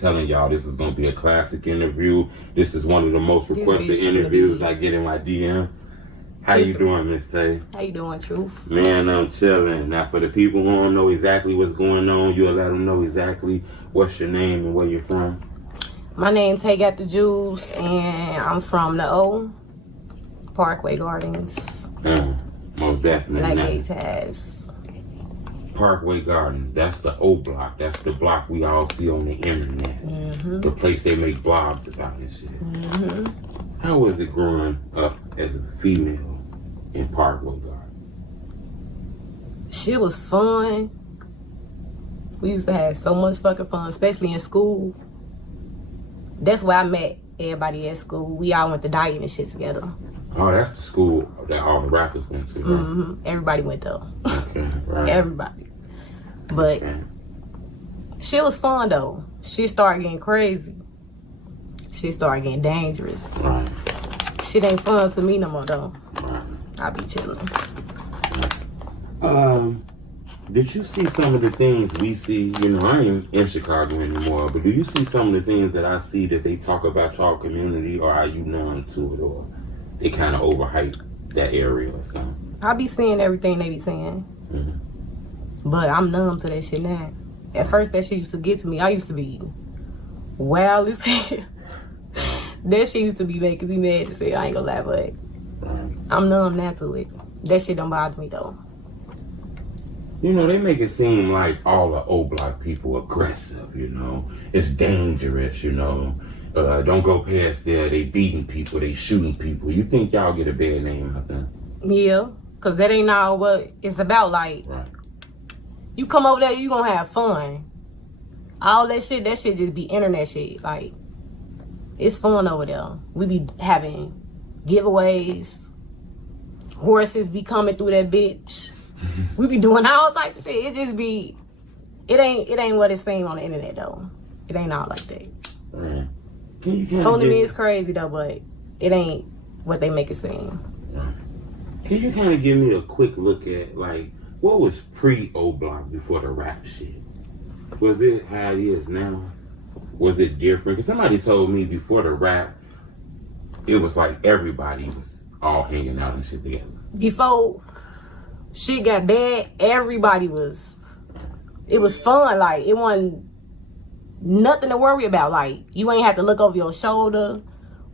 telling y'all this is going to be a classic interview. This is one of the most requested interviews I get in my DM. How you doing, Miss Tay? How you doing, Truth? Man, I'm chilling. Now, for the people who don't know exactly what's going on, you'll let them know exactly what's your name and where you're from. My name's TaeGatTheJuice, and I'm from the O, Parkway Gardens. Most definitely. Like Taz. Parkway Gardens, that's the O block. That's the block we all see on the internet. Mm-hmm. The place they make blogs about and shit. Mm-hmm. How was it growing up as a female in Parkway Gardens? Shit was fun. We used to have so much fucking fun, especially in school. That's where I met everybody at school. We all went to diet and shit together. Oh, that's the school that all the rappers went to, right? Mm-hmm. Everybody went there. Okay, right. Everybody. But shit was fun though. Shit started getting crazy. Shit started getting dangerous. Right. Shit ain't fun to me no more though. Right. I be chilling. Did you see some of the things we see? You know, I ain't in Chicago anymore, but do you see some of the things that I see that they talk about y'all community, or are you numb to it, or they kind of overhype that area or something? I be seeing everything they be saying. Mm-hmm. But I'm numb to that shit now. At first that shit used to get to me. I used to be wild as hell. That shit used to be making me mad to say, I ain't gonna lie, but I'm numb now to it. That shit don't bother me though. You know, they make it seem like all the O block people aggressive, you know. It's dangerous, you know. Don't go past there. They beating people. They shooting people. You think y'all get a bad name out there? Yeah, because that ain't all what it's about. Like, you come over there, you gonna have fun. All that shit just be internet shit. Like, it's fun over there. We be having giveaways. Horses be coming through that bitch. We be doing all type of shit. It just be, it ain't what it seems on the internet though. It ain't all like that. Right. Can you Only me is crazy though, but it ain't what they make it seem. Right. Can you kind of give me a quick look at like what was pre-O Block before the rap shit? Was it how it is now? Was it different? Because somebody told me before the rap, it was like everybody was all hanging out and shit together. Before shit got bad, everybody was, it was fun. Like, it wasn't nothing to worry about. Like, you ain't have to look over your shoulder,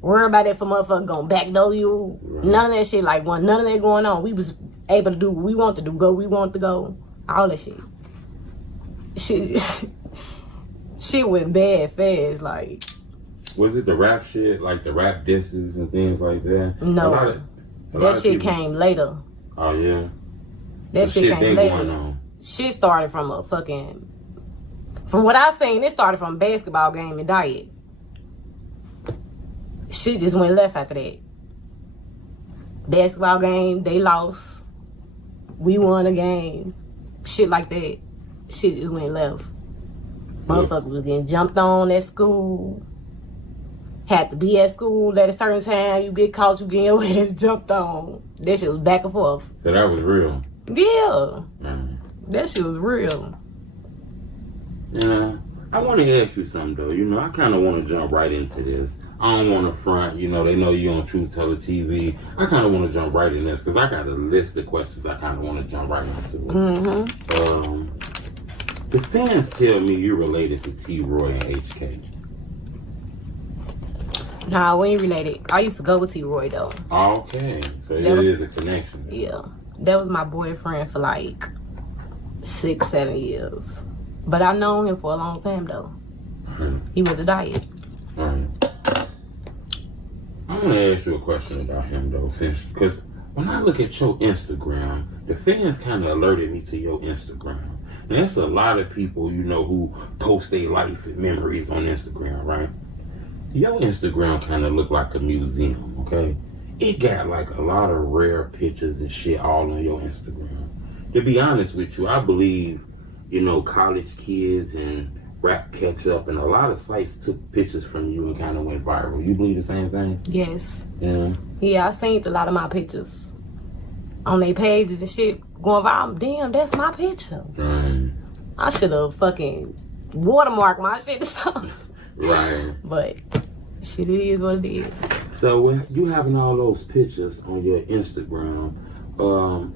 worry about if a motherfucker gonna backdoor you. Right. None of that shit. Like, none of that going on. We was able to do what we want to do, go we want to go, all that shit. Shit went bad fast. Like, was it the rap shit, like the rap disses and things like that? No, that shit came later. Oh yeah. That shit came later. Shit started from a fucking, from what I seen, it started from a basketball game and diet. Shit just went left after that. Basketball game, they lost. We won a game. Shit like that. Shit just went left. Motherfuckers was getting jumped on at school. Had to be at school at a certain time. You get caught, you get your ass jumped on. That shit was back and forth. So that was real? Yeah. That shit was real. Yeah. I want to ask you something, though. You know, I kind of want to jump right into this. I don't want to front. You know, they know you on Truth Teller TV. I kind of want to jump right in this because I got a list of questions I kind of want to jump right into. Mm-hmm. The fans tell me you're related to T-Roy and HK. Nah, we ain't related. I used to go with T-Roy, though. Okay. So there is a connection. Yeah. That was my boyfriend for like 6-7 years. But I known him for a long time, though. He went to diet. I'm going to ask you a question about him, though, because when I look at your Instagram, the fans kind of alerted me to your Instagram. And that's a lot of people, you know, who post their life and memories on Instagram, right? Your Instagram kind of look like a museum, okay? It got like a lot of rare pictures and shit all on your Instagram. To be honest with you, I believe, you know, college kids and rap catch up and a lot of sites took pictures from you and kind of went viral. You believe the same thing? Yes. Yeah. Yeah, I seen a lot of my pictures on their pages and shit going viral. Damn, that's my picture. I should have fucking watermarked my shit or something. Right. But shit, it is what it is. So when you having all those pictures on your Instagram,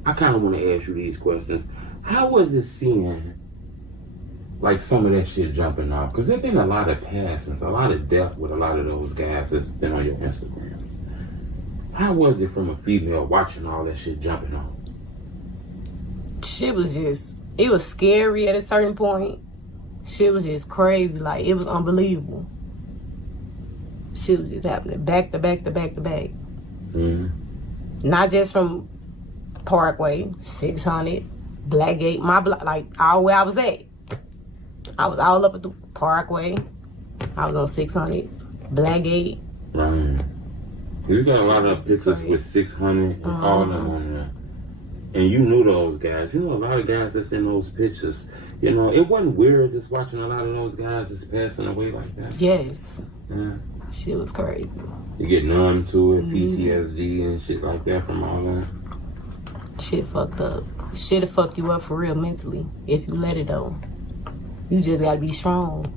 I kind of want to ask you these questions. How was it seeing like some of that shit jumping off? Because there's been a lot of passings, a lot of death with a lot of those guys that's been on your Instagram. How was it from a female watching all that shit jumping off? Shit was just, it was scary at a certain point. Shit was just crazy. Like, it was unbelievable. Shit was just happening back to back to back to back. Mm-hmm. Not just from Parkway, 600, Blackgate, my block, like all where I was at. I was all up at the Parkway. I was on 600, Blackgate. Right. You got a lot of pictures with 600 and all of them on there. And you knew those guys. You know a lot of guys that's in those pictures. You know, it wasn't weird just watching a lot of those guys just passing away like that. Yes. Yeah. Shit was crazy. You get numb to it, PTSD and shit like that from all that. Shit fucked up. Shit'll fuck you up for real mentally if you let it though. You just gotta be strong.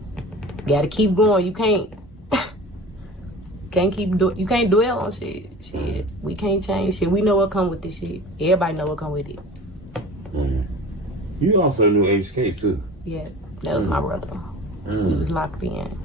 Gotta keep going. You can't you can't dwell on shit. Shit. We can't change shit. We know what come with this shit. Everybody know what come with it. You also knew HK too. Yeah, that was my brother. He was locked in.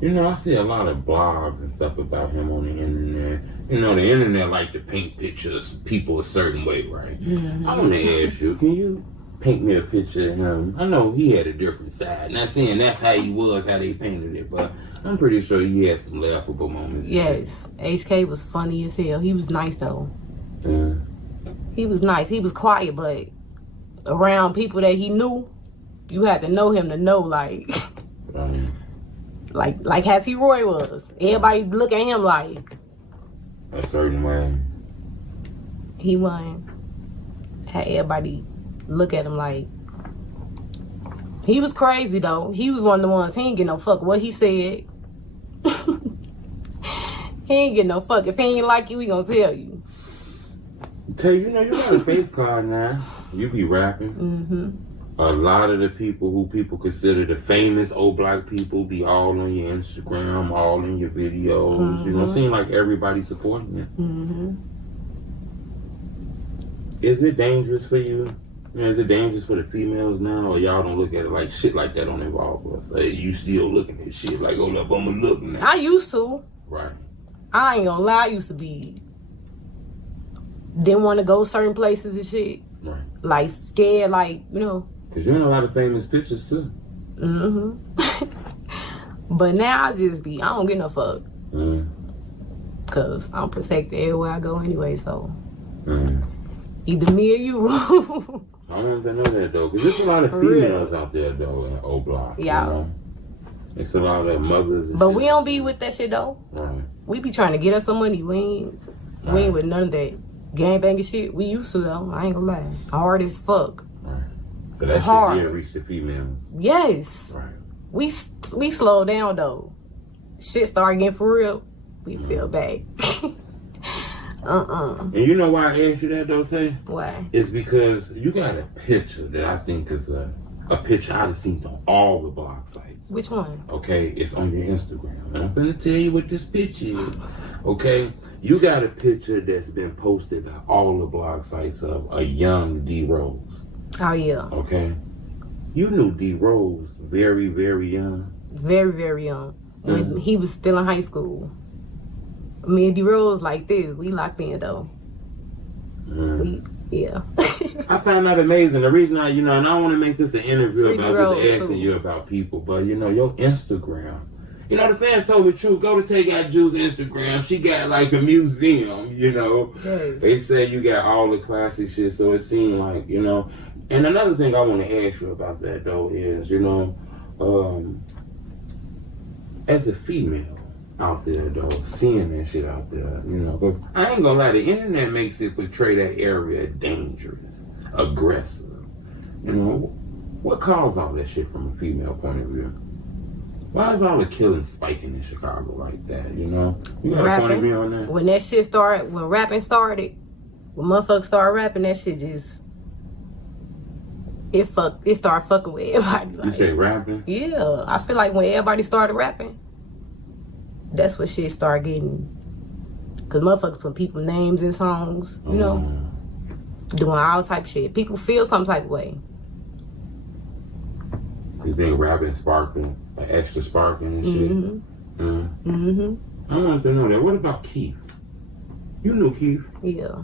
You know, I see a lot of blogs and stuff about him on the internet. You know, the internet like to paint pictures of people a certain way, right? Mm-hmm. I want to ask you, can you paint me a picture of him? I know he had a different side. Not saying that's how he was, how they painted it, but I'm pretty sure he had some laughable moments. Yes, HK was funny as hell. He was nice though. Yeah. He was nice. He was quiet, but around people that he knew, you had to know him to know, like Happy Roy was. Everybody look at him like a certain way. He wasn't. Had everybody look at him like he was crazy though. He was one of the ones. He ain't get no fuck what he said. He ain't get no fuck. If he ain't like you, he gonna tell you. You know, you got a face card now. You be rapping. Mm-hmm. A lot of the people who people consider the famous old black people be all on your Instagram, all in your videos. Mm-hmm. You know, it seems like everybody supporting you. Mm-hmm. Is it dangerous for you? Is it dangerous for the females now? Or y'all don't look at it like shit like that don't involve us? Like, you still looking at shit like, hold up, I'm gonna look now. I used to. Right. I ain't gonna lie, I used to be. Didn't want to go certain places and shit. Right. Like, scared, like, you know. Because you're in a lot of famous pictures, too. Mm-hmm. But now I just be, I don't get no fuck. Because I'm protected everywhere I go anyway, so. Either me or you. I wanted to know that, though. Because there's a lot of females out there, though, in O-Block. Yeah. You know? It's a lot of mothers and but shit. we don't be with that shit, though. Right. We be trying to get us some money. We ain't with none of that gangbanging shit. We used to, though. I ain't gonna lie. Hard as fuck. Right. So that hard. shit did reach the females. Yes. Right. We slowed down, though. Shit started getting for real. We feel bad. And you know why I asked you that, though, Tay? Why? It's because you got a picture that I think is a picture I've seen on all the blog sites. Which one? Okay, it's on your Instagram. And I'm going to tell you what this picture is. Okay? You got a picture that's been posted on all the blog sites of a young D. Rose. Oh, yeah. Okay? You knew D. Rose very, very young. Very, very young. When he was still in high school. Me and D. Rose like this. We locked in, though. Yeah. I found that amazing. The reason I, and I don't want to make this an interview about just asking too. you about people, but, your Instagram. The fans told me the truth. Go to TaeGatTheJuice Instagram. She got like a museum, Yes. They say you got all the classic shit, so it seemed like, And another thing I want to ask you about that, though, is, as a female out there, though, seeing that shit out there, because I ain't gonna lie, the internet makes it portray that area dangerous, aggressive. What caused all that shit from a female point of view? Why is all the killing spiking in Chicago like that, You got a point of view on that? When that shit started, when rapping started, when motherfuckers started rapping, that shit just, it started fucking with everybody. Like, you say rapping? Yeah, I feel like when everybody started rapping, that's what shit started getting. Cause motherfuckers put people names in songs, you know, doing all type of shit. People feel some type of way. You think rapping sparking, like extra sparking and shit? I wanted to know that. What about Keith? You knew Keith? Yeah.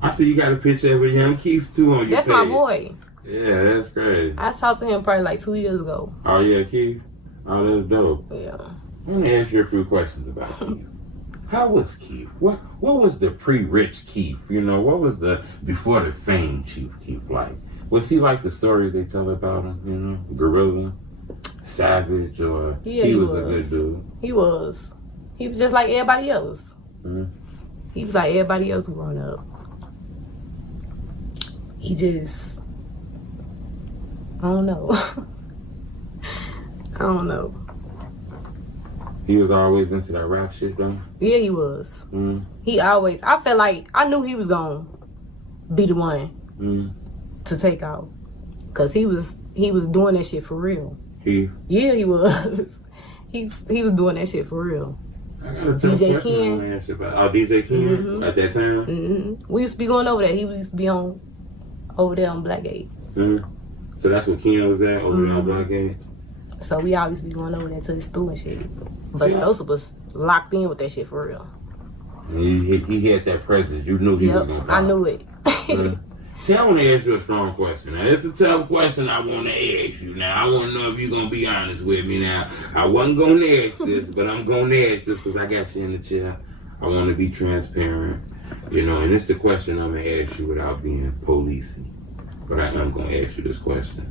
I see you got a picture of a young Keith too on your That's page. my boy. Yeah, that's crazy. I talked to him probably like 2 years ago. Oh yeah, Keith? Oh, that's dope. Yeah. I want to ask you a few questions about Keith. How was Keith? What was the pre-rich Keith? You know, what was the before the fame Keith like? Was he like the stories they tell about him? You know, gorilla, savage, or he was a good dude? He was. He was just like everybody else. He was like everybody else growing up. He just, I don't know. I don't know. He was always into that rap shit, though? Yeah, he was. He always, I felt like, I knew he was going to be the one to take out. Because he was doing that shit for real. Keith? Yeah, he was. He was doing that shit for real. I got a DJ Ken. DJ Ken at that time? We used to be going over there. He used to be over there on Blackgate. So that's where Ken was at, over there on Blackgate? So we always be going over there to the store and shit. But Sosa was locked in with that shit for real. He had that presence. You knew he was going to pop. I knew it. See, I want to ask you a strong question. Now, it's a tough question I want to ask you. Now, I want to know if you're going to be honest with me. Now, I wasn't going to ask this, but I'm going to ask this because I got you in the chair. I want to be transparent. You know, and it's the question I'm going to ask you without being policey. But I am going to ask you this question.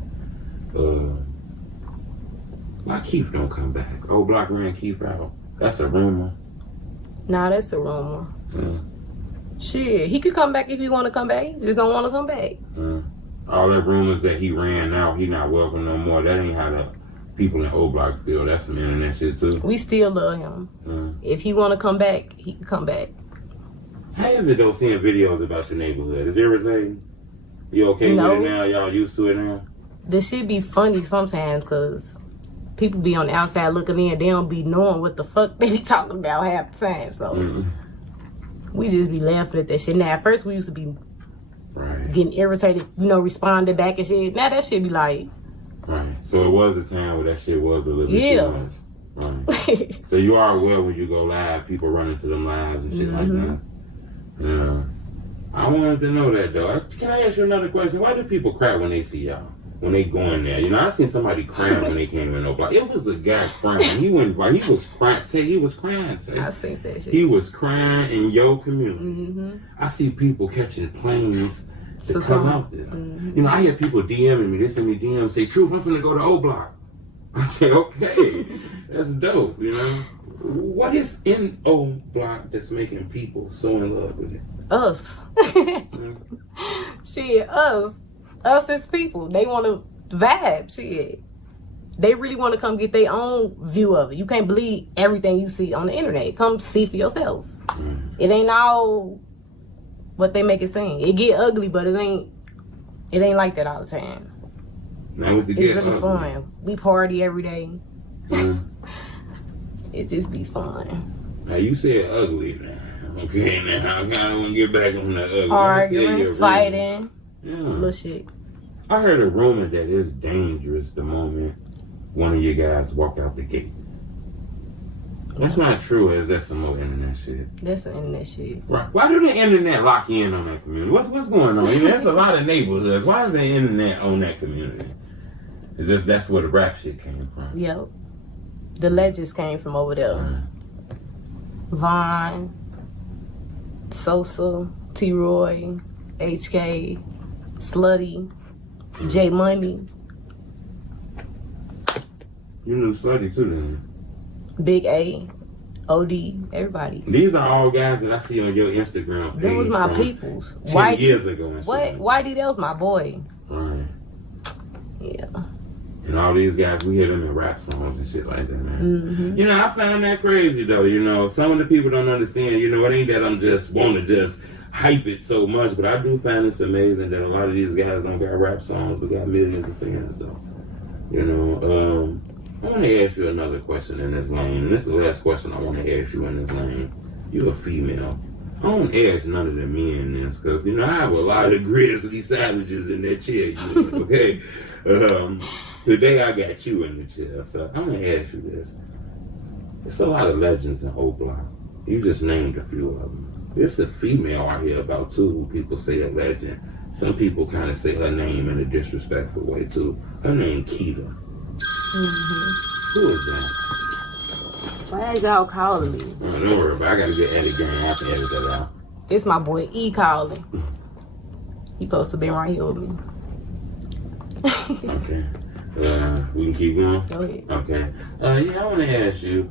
Why Keith don't come back? Old Block ran Keith out. That's a rumor. Nah, that's a rumor. Shit, he could come back if he want to come back. He just don't want to come back. All the rumors that he ran out, he not welcome no more. That ain't how the people in Old Block feel. That's some internet shit too. We still love him. If he want to come back, he can come back. How is it though seeing videos about your neighborhood? Is it irritating? You okay with it now? Y'all used to it now? The shit be funny sometimes because people be on the outside looking in. They don't be knowing what the fuck they be talking about half the time. So we just be laughing at that shit. Now, at first we used to be getting irritated, you know, responding back and shit. Now that shit be like... Right. So it was a time where that shit was a little bit too much. Right. So you are aware when you go live, people run into them lives and shit like that. Yeah. I wanted to know that though. Can I ask you another question? Why do people cry when they see y'all? When they go in there, you know, I seen somebody crying when they came in. Block. It was a guy crying. He went by. He was crying. He was crying. I think that shit. He was crying in your community. I see people catching planes to come out there. You know, I hear people DMing me. They send me DMs, say, "Truth, I'm finna go to O Block." I say, "Okay, that's dope." You know, what is in O Block that's making people so in love with it? Us. Shit, us. Us as people, they want to vibe. Shit, they really want to come get their own view of it. You can't believe everything you see on the internet. Come see for yourself. It ain't all what they make it seem. It get ugly, but it ain't like that all the time. Now it's really fun. We party every day. It just be fun. Now you said ugly now. Okay, now I kind of want to get back on the ugly. Arguing, fighting. Yeah. Little shit. I heard a rumor that it's dangerous the moment one of you guys walk out the gates. That's not true, is that some more internet shit? That's some internet shit. Right. Why do the internet lock in on that community? What's going on? You know, there's a lot of neighborhoods. Why is the internet on that community? That's where the rap shit came from. Yep. The legends came from over there. Vaughn, Sosa, T-Roy, HK, Slutty, J Money. You knew Slutty too then. Big A, OD, everybody. These are all guys that I see on your Instagram page. That was my peoples. 10 years ago. What? Whitey, that was my boy. Right. Yeah. And all these guys, we hear them in rap songs and shit like that, man. You know, I found that crazy though. You know, some of the people don't understand. You know, it ain't that I'm just want to just hype it so much, but I do find it's amazing that a lot of these guys don't got rap songs, but got millions of fans though. You know, I want to ask you another question in this lane. And this is the last question I want to ask you in this lane. You're a female. I don't ask none of the men this because, you know, I have a lot of grizzly savages in that chair, you know, okay? Today I got you in the chair, so I'm going to ask you this. It's a lot of legends in O Block. You just named a few of them. There's a female I hear about, too, who people say a legend. Some people kind of say her name in a disrespectful way, too. Her name, Keita. Who is that? Why is y'all calling me? Don't worry about it. I got to get Eddie Gang. I can edit that out. It's my boy E calling. He supposed to be right here with me. Okay. We can keep going? Go ahead. Okay. Yeah, I want to ask you.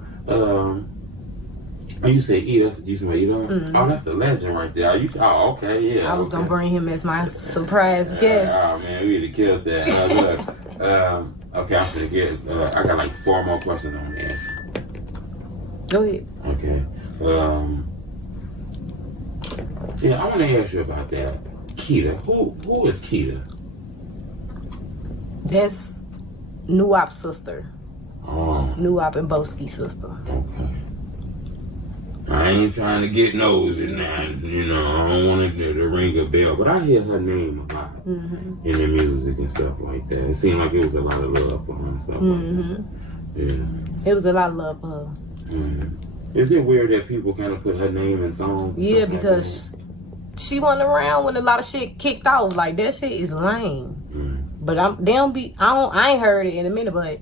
You say E, that's you say E? Oh, that's the legend right there. Oh, okay, yeah. I was gonna bring him as my surprise guest. Oh man, we would have killed that. Look, okay, I'm gonna get. I got like 4 more questions I want to ask you. Go ahead. Okay. Yeah, I want to ask you about that. Keita. Who is Keita? That's Nuop's sister. Oh. Nuop and Boski's sister. Okay. I ain't trying to get nosy now, you know, I don't want to ring a bell, but I hear her name a lot in the music and stuff like that. It seemed like it was a lot of love for her and stuff like that. Yeah. It was a lot of love for her. Is it weird that people kind of put her name in songs? Yeah, because she wasn't around when a lot of shit kicked off. Like, that shit is lame. But I ain't heard it in a minute, but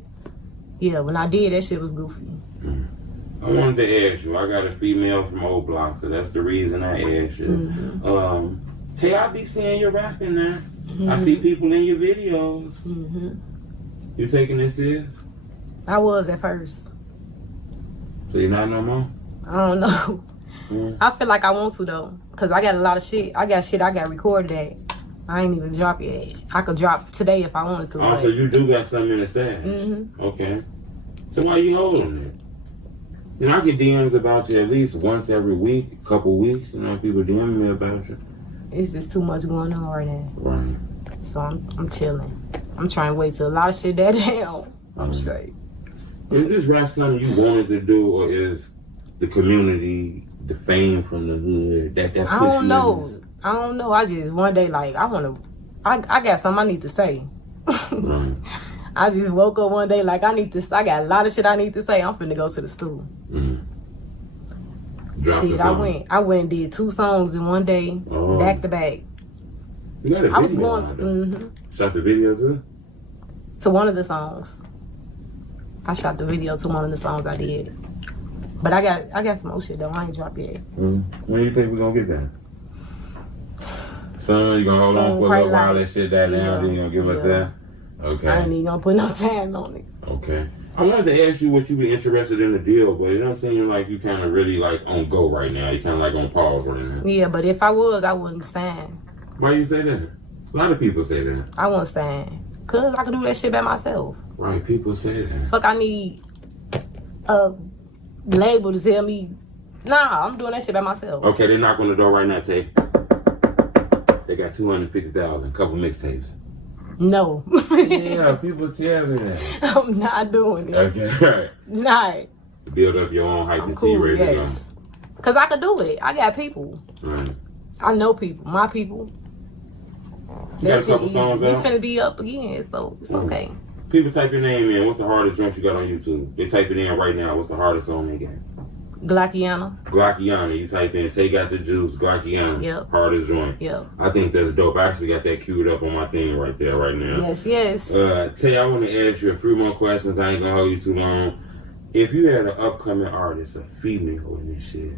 yeah, when I did, that shit was goofy. I wanted to ask you, I got a female from O Block, so that's the reason I asked you. Tay, I be seeing you rapping now. I see people in your videos. You taking this serious? I was at first. So you're not no more? I don't know. I feel like I want to though, cause I got a lot of shit. I got recorded at. I ain't even drop yet. I could drop today if I wanted to. Oh, so you do got something in the stash? Okay. So why you holding it? You know, I get DMs about you at least once every week, couple weeks. You know, people DM me about you. It's just too much going on right now. Right. So I'm chilling. I'm trying to wait till a lot of shit that down. I'm straight. Is this rap something you wanted to do, or is the community, the fame from the hood, that I don't know. I don't know. I just one day like I got something I need to say. Right. I just woke up one day like I got a lot of shit I need to say. I'm finna go to the stool. Shit, I went and did 2 songs in one day, back to back. You got a video? I was going. Shot the video too? To one of the songs. I shot the video to one of the songs I did. But I got some more shit though. I ain't dropped yet. When do you think we're gonna get that? Son, you gonna hold on for a little while that shit that down, then you gonna give us that? Okay. I ain't even gonna put no time on it. Okay. I wanted to ask you what you be interested in the deal, but it don't seem like you kind of really like on go right now. You kind of like on pause right now. Yeah, but if I was, I wouldn't sign. Why you say that? A lot of people say that. I wouldn't sign. Cause I could do that shit by myself. Right, people say that. Fuck, I need a label to tell me, nah, I'm doing that shit by myself. Okay, they knock on the door right now, Tay. They got 250,000, couple mixtapes. No. Yeah, people tell me that. I'm not doing it. Okay, right. Not. Build up your own hype I'm and cool, see ready to yes. Cause I could do it. I got people. Right. I know people. My people. You got a couple songs out? It's finna be up again, so it's okay. People type your name in. What's the hardest joint you got on YouTube? They type it in right now. What's the hardest song they got? Glockiana. You type in TaeGatTheJuice, Glockiana. Yep. Hardest joint. Yep. I think that's dope. I actually got that queued up on my thing right there, right now. Yes. Tay, I want to ask you a few more questions. I ain't gonna hold you too long. If you had an upcoming artist, a female in this shit,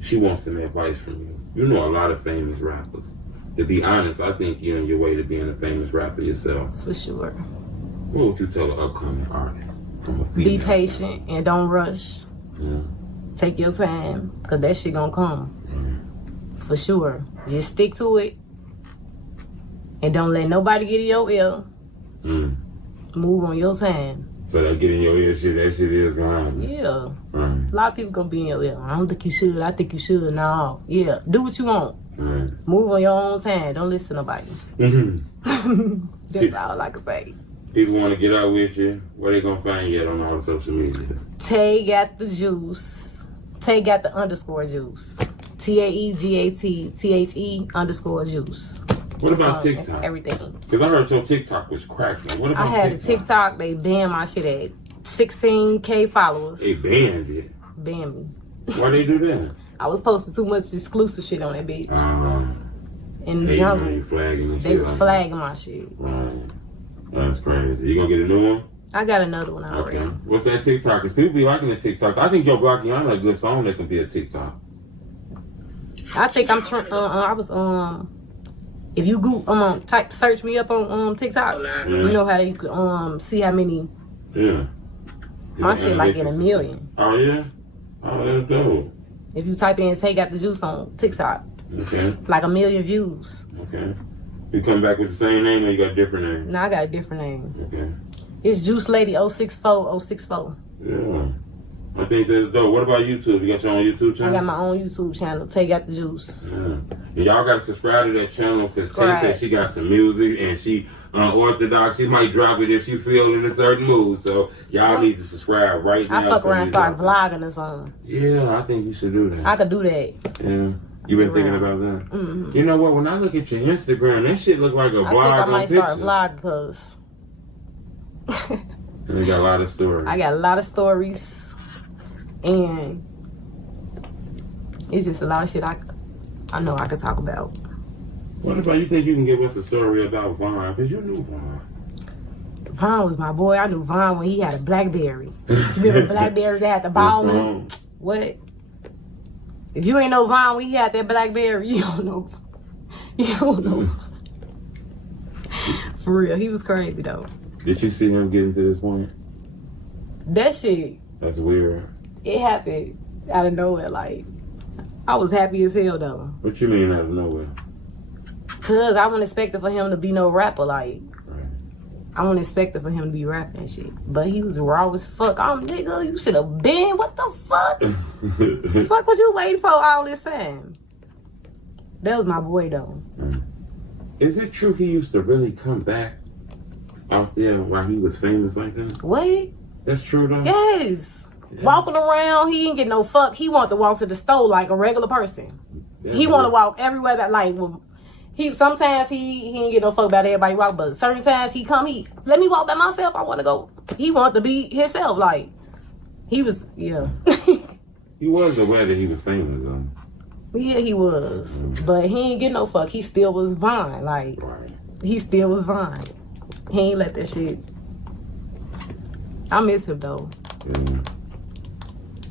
she wants some advice from you. You know a lot of famous rappers. To be honest, I think you're on your way to being a famous rapper yourself. For sure. What would you tell an upcoming artist from a female? Be patient and don't rush. Yeah. Take your time, cause that shit gonna come. For sure. Just stick to it. And don't let nobody get in your ear. Move on your time. So that get in your ear shit, that shit is gonna happen. Yeah. A lot of people gonna be in your ear. I don't think you should. I think you should. No. Yeah. Do what you want. Move on your own time. Don't listen to nobody. That's all I can say. People want to get out with you. Where they gonna find you at on all the social media? TaeGatTheJuice. TaeGatThe_juice. TaeGatThe_juice. What about TikTok? Everything. Because I heard your TikTok was cracking. What about I had TikTok? a TikTok. They banned my shit at 16K followers. They banned it. Banned me. Why they do that? I was posting too much exclusive shit on that bitch. In the jungle. They was flagging my shit. Right. That's crazy. You gonna get a new one? I got another one already. Okay. What's that TikTok? Because people be liking the TikTok. I think Yo Blockiana a good song that can be a TikTok. I think I'm trying. I was if you go search me up on TikTok, you know how you could see how many. Yeah. My shit like in 1 million. Oh yeah. Oh, that's dope. If you type in TaeGatTheJuice on TikTok, okay, like 1 million views. Okay. You come back with the same name or you got a different name? No, I got a different name. Okay. It's Juice Lady 064064. Yeah. I think that's dope. What about YouTube? You got your own YouTube channel? I got my own YouTube channel, TaeGatTheJuice. Yeah. And y'all got to subscribe to that channel because Tay said she got some music and she unorthodox. She might drop it if she feel in a certain mood. So y'all need to subscribe right now. I fuck around and start vlogging or something. Yeah, I think you should do that. I could do that. Yeah. You been thinking about that? Mm-hmm. You know what? When I look at your Instagram, that shit look like a vlog. I think I might start vlogging because... And you got a lot of stories. I got a lot of stories. And it's just a lot of shit I know I could talk about. What about you think you can give us a story about Vaughn? Because you knew Vaughn. Vaughn was my boy. I knew Vaughn when he had a BlackBerry. You remember BlackBerry that had the ball on? What? If you ain't know Vaughn when he had that BlackBerry, you don't know. You don't know. For real, he was crazy though. Did you see him getting to this point? That shit. That's weird. It happened out of nowhere. Like, I was happy as hell though. What you mean out of nowhere? Cause I wasn't expecting for him to be no rapper. Like, I wasn't expecting for him to be rapping and shit. But he was raw as fuck. Nigga, you should have been. What the fuck? Fuck was you waiting for all this time? That was my boy though. Is it true he used to really come back out there while he was famous like that? What? That's true though? Yes. Yeah. Walking around, he didn't get no fuck. He wanted to walk to the store like a regular person. Yeah, he want to walk everywhere that like sometimes he didn't get no fuck about everybody walk, but certain times he let me walk by myself. I want to go. He wanted to be himself. Like he was, yeah. He was aware that he was famous though. Yeah, he was, but he ain't get no fuck. He still was Vaughn. Like he still was Vaughn. He ain't let that shit. I miss him though. Yeah.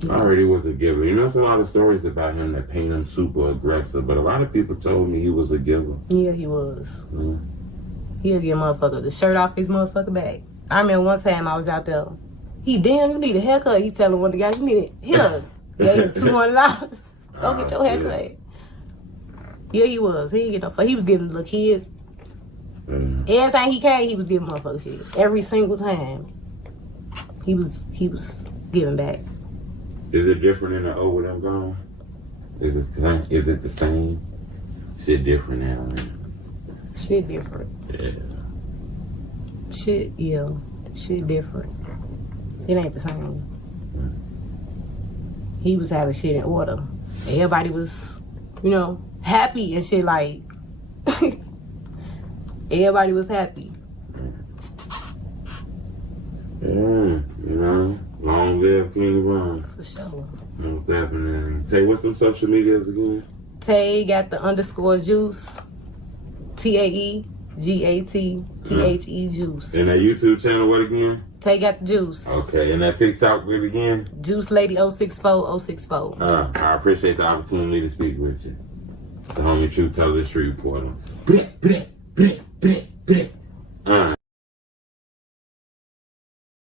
I already was a giver. You know, there's a lot of stories about him that paint him super aggressive, but a lot of people told me he was a giver. Yeah, he was. Yeah. He'll get motherfucker the shirt off his motherfucking back. I remember one time I was out there. Damn, you need a haircut. He telling one of the guys, you need it. Here, gave him $200. Go get your haircut. Yeah, he was. He didn't get no fuck. He was giving little kids. Every time he came, he was giving motherfuckers shit. Every single time. He was giving back. Is it different in the O with them gone? Is it the same? Shit different now, man. Shit different. Yeah. Shit different. It ain't the same. He was having shit in order. Everybody was, happy and shit like. Everybody was happy. Yeah, long live King Von. For sure. Most definitely. Tay, what's them social medias again? TaeGatThe_juice. TaeGatThe Juice. And that YouTube channel, what again? TaeGatTheJuice. Okay, and that TikTok, what again? Juice Lady 064064. I appreciate the opportunity to speak with you. The homie True Teller Street Reporter.